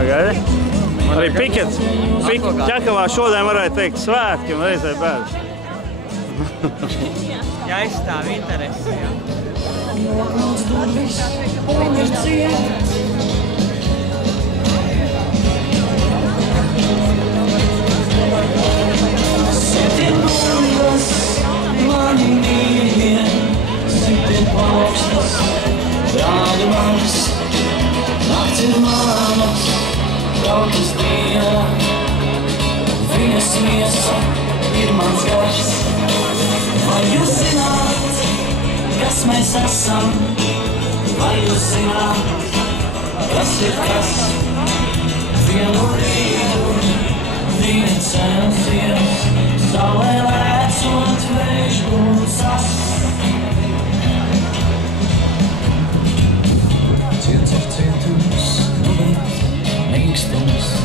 Pagaidi. Arī pikets. Ķekavā šodien varētu teikt svētki un reizē bēdas. Jāizstāv interesi, jā. Sitien nulles, mani mīļie, sitien plaukstas, brāļi manis, nakts ir manas, braukas diena, viņas miesa ir mans gars. Vai jūs zināt, kas mēs esam? Vai jūs zināt, kas ir kas? Vienu rītu, viņa centies, saulē lēcot vējš būsas. Ciets ir cietums, nu bet mīkstums.